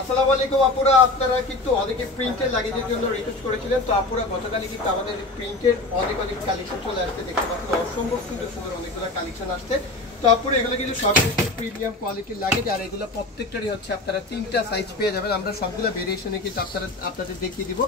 আসসালামু আলাইকুম আপুরা, আপনারা কিন্তু অনেকে প্রিন্টের লাগেজের জন্য রিকোয়েস্ট করেছিলেন। তো আপুরা গতকালই কিন্তু আমাদের প্রিন্টের অনেক কালেকশন চলে আসছে, দেখতে পাচ্ছেন অসম্ভব সুন্দর সুন্দর অনেকগুলো কালেকশন আসছে। তো আপুরা এগুলো কিন্তু সব প্রিমিয়াম কোয়ালিটির লাগেজ, আর এগুলো প্রত্যেকটারই হচ্ছে আপনারা 3টা সাইজ পেয়ে যাবেন। আমরা সবগুলো ভেরিয়েশনে কিন্তু আপনাদের দেখিয়ে দিব।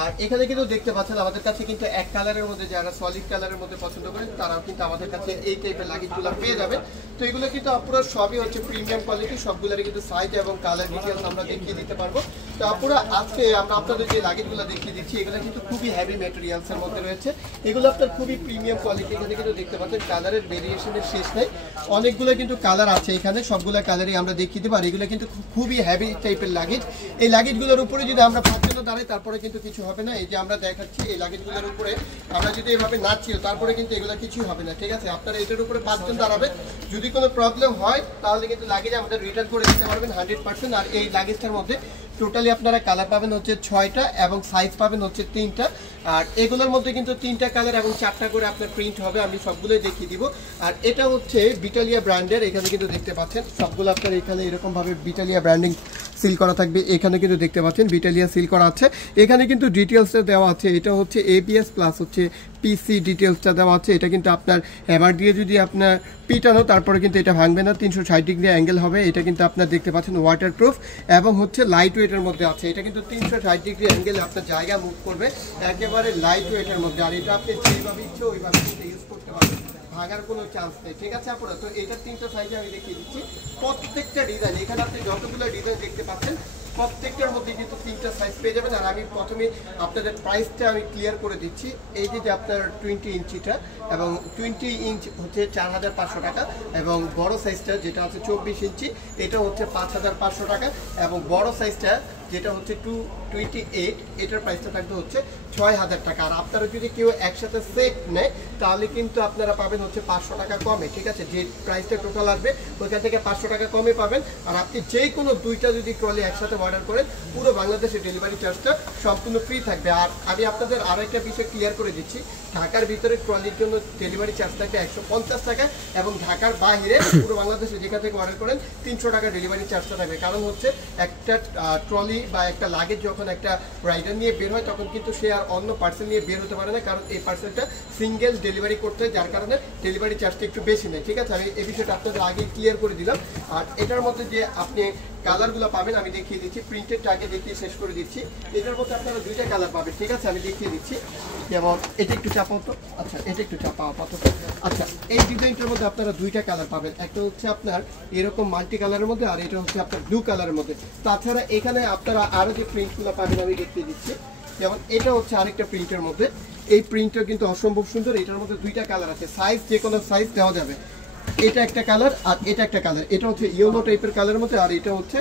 আর এখানে কিন্তু দেখতে পাচ্ছেন আমাদের কাছে কিন্তু এক কালারের মধ্যে, যারা সলিড কালারের মধ্যে পছন্দ করেন তারাও কিন্তু আমাদের কাছে এই টাইপের লাগেজগুলো পেয়ে যাবেন। তো এগুলো কিন্তু আপুরা সবই হচ্ছে প্রিমিয়াম কোয়ালিটি, সবগুলোরই কিন্তু সাইজ এবং কালার ডিটেইলস আমরা দেখিয়ে দিতে পারবো। তো আপুরা আজকে আমরা আপনাদের যে লাগেজগুলো দেখিয়ে দিচ্ছি এগুলো কিন্তু খুবই হেভি ম্যাটেরিয়ালসের মধ্যে রয়েছে। এগুলো আপনার খুবই প্রিমিয়াম কোয়ালিটি। এখানে কিন্তু দেখতে পাচ্ছেন কালারের ভেরিয়েশনের শেষ নেই, অনেকগুলো কিন্তু কালার আছে এখানে, সবগুলো কালারই আমরা দেখিয়ে দেবো। আর এগুলো কিন্তু খুবই হেভি টাইপের লাগেজ। এই লাগেজগুলোর উপরে যদি আমরা পাঁচজন দাঁড়াই তারপরে কিন্তু কিছু হবে না। এই যে আমরা দেখাচ্ছি এই লাগেজগুলোর উপরে আমরা যদি এভাবে নাচিও তারপরে কিন্তু এগুলো কিছুই হবে না, ঠিক আছে। আপনারা এটার উপরে 5 জন দাঁড়াবেন, যদি কোনো প্রবলেম হয় তাহলে কিন্তু লাগেজ আমাদের রিটার্ন করে দিতে পারবেন 100%। আর এই লাগেজটার মধ্যে টোটালি আপনারা কালার পাবেন হচ্ছে 6টা এবং সাইজ পাবেন হচ্ছে 3টা। আর এগুলোর মধ্যে কিন্তু 3টা কালার এবং 4টা করে আপনার প্রিন্ট হবে, আমি সবগুলোই দেখিয়ে দিব। আর এটা হচ্ছে বিটালিয়া ব্র্যান্ডের, এখানে কিন্তু দেখতে পাচ্ছেন সবগুলো আপনার এখানে এরকমভাবে বিটালিয়া ব্র্যান্ডিং সিল করা থাকবে। এখানে কিন্তু দেখতে পাচ্ছেন বিটালিয়া সিল করা আছে, এখানে কিন্তু ডিটেলসটা দেওয়া আছে। এটা হচ্ছে ABS প্লাস হচ্ছে PC ডিটেলসটা দেওয়া আছে। এটা কিন্তু আপনার হ্যামার দিয়ে যদি আপনার পিটানো তারপরে কিন্তু এটা ভাঙবে না, 360 ডিগ্রি অ্যাঙ্গেল হবে। এটা কিন্তু আপনার দেখতে পাচ্ছেন ওয়াটারপ্রুফ এবং হচ্ছে লাইট ওয়েটের মধ্যে আছে। এটা কিন্তু 360 ডিগ্রি অ্যাঙ্গেলে আপনার জায়গা মুভ করবে, একেবারে লাইট ওয়েটের মধ্যে। আর এটা আপনি যেভাবে ইচ্ছে ওইভাবে কিন্তু ইউজ করতে পারবেন, ভাঙার কোনো চান্স নেই, ঠিক আছে আপনারা। তো এটা 3টা সাইজে আমি দেখিয়ে দিচ্ছি। প্রত্যেকটা ডিজাইন এখানে আপনি যতগুলো ডিজাইন দেখতে পাচ্ছেন প্রত্যেকটার মধ্যে কিন্তু 3টা সাইজ পেয়ে যাবেন। আর আমি প্রথমে আপনাদের প্রাইসটা আমি ক্লিয়ার করে দিচ্ছি। এই যে আপনার 20 ইঞ্চিটা এবং 20 ইঞ্চ হচ্ছে 4500 টাকা, এবং বড় সাইজটা যেটা আছে 24 ইঞ্চি এটা হচ্ছে 5500 টাকা, এবং বড় সাইজটা যেটা হচ্ছে 228 এটার প্রাইসটা থাকবে হচ্ছে 6000 টাকা। আর আপনারা যদি কেউ একসাথে সেট নেয় তাহলে কিন্তু আপনারা পাবেন হচ্ছে 500 টাকা কমে, ঠিক আছে। যে প্রাইসটা টোটাল আসবে ওইখান থেকে 500 টাকা কমে পাবেন। আর আপনি যে কোনো দুইটা যদি ট্রলি একসাথে অর্ডার করেন পুরো বাংলাদেশে ডেলিভারি চার্জটা সম্পূর্ণ ফ্রি থাকবে। আর আমি আপনাদের আরও একটা বিষয় ক্লিয়ার করে দিচ্ছি, ঢাকার ভিতরে ট্রলির জন্য ডেলিভারি চার্জ থাকবে 150 টাকা, এবং ঢাকার বাইরে পুরো বাংলাদেশে যেখান থেকে অর্ডার করেন 300 টাকা ডেলিভারি চার্জটা থাকবে। কারণ হচ্ছে একটা ট্রলি বা একটা লাগেজ যখন একটা রাইডার নিয়ে বের হয় তখন কিন্তু সে আর অন্য পার্সেল নিয়ে বের হতে পারে না, কারণ এই পার্সেলটা সিঙ্গেল ডেলিভারি করতে হয়, যার কারণে ডেলিভারি চার্জটা একটু বেশি নেয়, ঠিক আছে। আমি এই বিষয়টা আপনাদের আগেই ক্লিয়ার করে দিলাম। আর এটার মধ্যে যে আপনি কালারগুলো পাবেন আমি দেখিয়ে দিচ্ছি, প্রিন্টেডটা আগে দেখিয়ে শেষ করে দিচ্ছি। এটার মধ্যে আপনারা 2টা কালার পাবেন, ঠিক আছে, আমি দেখিয়ে দিচ্ছি। যেমন এটা একটু চাপাও তো, আচ্ছা এটা একটু চাপাও আপাতত। আচ্ছা এই ডিজাইনটার মধ্যে আপনারা 2টা কালার পাবেন, একটা হচ্ছে আপনার এরকম মাল্টি কালারের মধ্যে, আর এটা হচ্ছে আপনার ব্লু কালারের মধ্যে। তাছাড়া এখানে আপনারা আরও যে প্রিন্টগুলো পাবেন আমি দেখিয়ে দিচ্ছি। যেমন এটা হচ্ছে আরেকটা প্রিন্টের মধ্যে, এই প্রিন্টটা কিন্তু অসম্ভব সুন্দর। এটার মধ্যে 2টা কালার আছে, সাইজ যে কোনো সাইজ দেওয়া যাবে। এটা একটা কালার আর এটা একটা কালার, এটা হচ্ছে ইয়েলো টাইপের কালারের মধ্যে, আর এটা হচ্ছে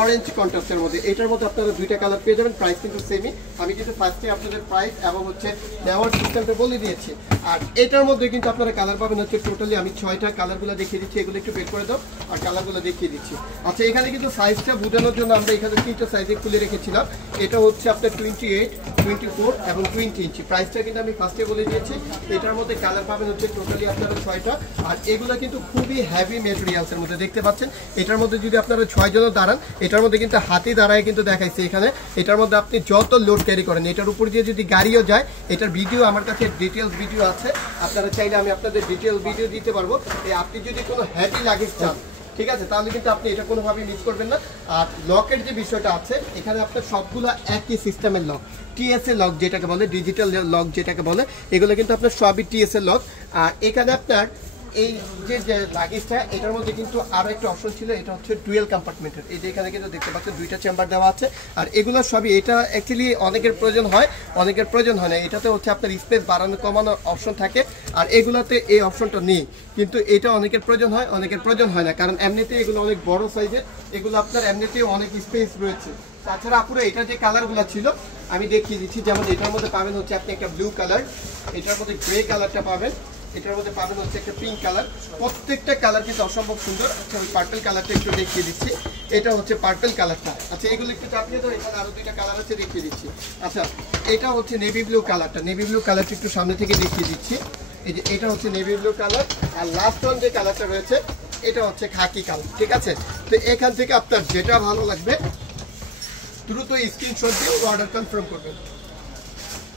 অরেঞ্জ কন্ট্রাস্টের মধ্যে। এটার মধ্যে আপনারা 2টা কালার পেয়ে যাবেন, প্রাইস কিন্তু সেমই। আমি কিন্তু ফার্স্টে আপনাদের প্রাইস এবং হচ্ছে নেওয়ার সিস্টেমটা বলে দিয়েছি। আর এটার মধ্যে কিন্তু আপনারা কালার পাবেন হচ্ছে টোটালি, আমি 6টা কালারগুলো দেখিয়ে দিচ্ছি, এগুলো একটু বের করে দাও আর কালারগুলো দেখিয়ে দিচ্ছি। আচ্ছা এখানে কিন্তু সাইজটা বোঝানোর জন্য আমরা এখানে 3টা সাইজে খুলে রেখেছিলাম। এটা হচ্ছে আপনার 28, 24 এবং 20 ইঞ্চি। প্রাইসটা কিন্তু আমি ফার্স্টে বলে দিয়েছি। এটার মধ্যে কালার পাবেন হচ্ছে টোটালি আপনারা 6টা। আর এগুলো কিন্তু খুবই হেভি ম্যাটেরিয়ালসের মধ্যে দেখতে পাচ্ছেন। এটার মধ্যে যদি আপনারা 6 জন দাঁড়ান, এটার মধ্যে কিন্তু হাতি দাঁড়ায় কিন্তু দেখাইছে এখানে। এটার মধ্যে আপনি যত লোড ক্যারি করেন, এটার উপর দিয়ে যদি গাড়িও যায়, এটার ভিডিও আমার কাছে ডিটেলস ভিডিও আছে, আপনারা চাইলে আমি আপনাদের ডিটেলস ভিডিও দিতে পারবো। আপনি যদি কোনো হেভি লাগেজ চান, ঠিক আছে, তাহলে কিন্তু আপনি এটা কোনোভাবেই মিস করবেন না। আর লকের যে বিষয়টা আছে এখানে আপনার সবগুলো একই সিস্টেমের লক, TSA লক যেটাকে বলে, ডিজিটাল লক যেটাকে বলে, এগুলো কিন্তু আপনার সবই TSA লক। আর এখানে আপনার এই যে লাগেজটা এটার মধ্যে কিন্তু আরো একটা অপশন ছিল, এটা হচ্ছে ডুয়েল কম্পার্টমেন্টের। এই যে এখানে কিন্তু দেখতে পাচ্ছেন 2টা চেম্বার দেওয়া আছে। আর এগুলো সবই, এটা অ্যাকচুয়ালি অনেকের প্রয়োজন হয়, অনেকের প্রয়োজন হয় না। এটাতে হচ্ছে আপনার স্পেস বাড়ানো কমানোর অপশন থাকে, আর এগুলোতে এই অপশনটা নেই। কিন্তু এটা অনেকের প্রয়োজন হয়, অনেকের প্রয়োজন হয় না, কারণ এমনিতে এগুলো অনেক বড় সাইজের, এগুলো আপনার এমনিতেই অনেক স্পেস রয়েছে। তাছাড়া আপুরা এটা যে কালারগুলো ছিল আমি দেখিয়ে দিচ্ছি। যেমন এটার মধ্যে পাবেন হচ্ছে আপনি একটা ব্লু কালার, এটার মধ্যে গ্রে কালারটা পাবেন, এটার মধ্যে পাবেন হচ্ছে একটা পিঙ্ক কালার। প্রত্যেকটা কালার কিন্তু অসম্ভব সুন্দর। আচ্ছা ওই পার্পল কালারটা একটু দেখিয়ে দিচ্ছি, এটা হচ্ছে পার্পল কালারটা। আচ্ছা এগুলো একটু চাপিয়ে দাও, এখানে আরো 2টা কালার আছে দেখিয়ে দিচ্ছি। আচ্ছা এটা হচ্ছে নেভি ব্লু কালারটা, নেভি ব্লু কালারটা একটু সামনে থেকে দেখিয়ে দিচ্ছি। এই যে এটা হচ্ছে নেভি ব্লু কালার, আর লাস্ট ওয়ান যে কালারটা রয়েছে এটা হচ্ছে খাকি কালার, ঠিক আছে। তো এখান থেকে আপনার যেটা ভালো লাগবে দ্রুত স্ক্রিনশট দিয়ে অর্ডার কনফার্ম করবেন।